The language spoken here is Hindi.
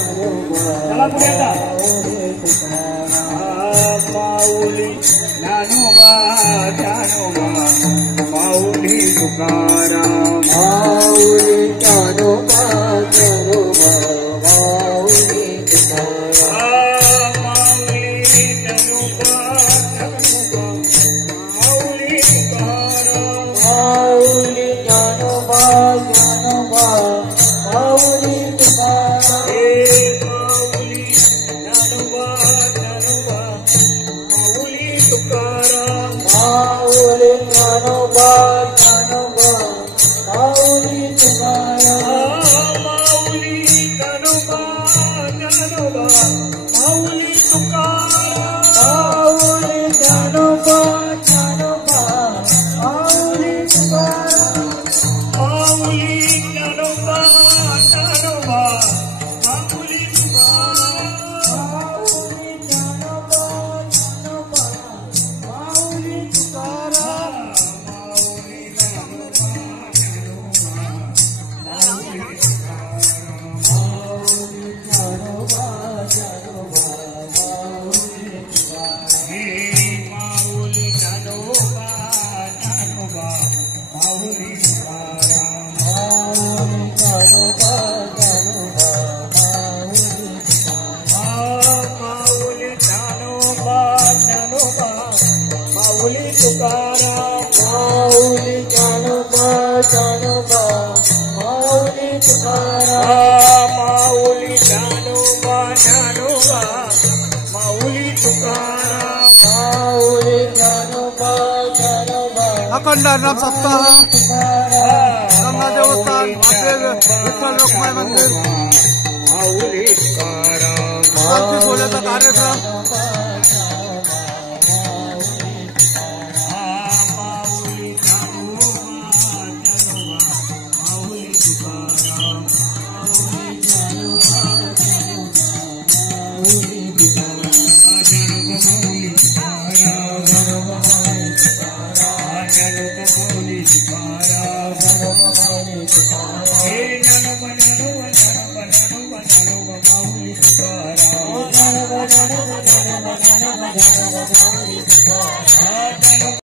चला पुढे आता माऊली ज्ञानोबा ज्ञानोबा माऊली तुकाराम माऊली ज्ञानोबा ज्ञानोबा माऊली तुकाराम माऊली ज्ञानोबा ज्ञानोबा माऊली तुकाराम माऊली ज्ञानोबा ज्ञानोबा माऊली तुकाराम माऊली ज्ञानोबा ज्ञानोबा माऊली तुकाराम माऊली ज्ञानोबा ज्ञानोबा माऊली तुकाराम माऊली ज्ञानोबा ज्ञानोबा माऊली तुकाराम माऊली ज्ञानोबा ज्ञानोबा माऊली तुकाराम माऊली ज्ञानोबा ज्ञानोबा माऊली तुकाराम माऊली ज्ञानोबा ज्ञानोबा माऊली तुकाराम माऊली ज्ञानोबा ज्ञानोबा माऊली तुकाराम माऊली ज्ञानोबा ज्ञानोबा अखंड नाम सप्ताह गंगा देवस्थान विठ्ठल रखुमाई मंदिर माऊली तुकाराम पालखी सोहळ्याचा कार्यक्रम Hey,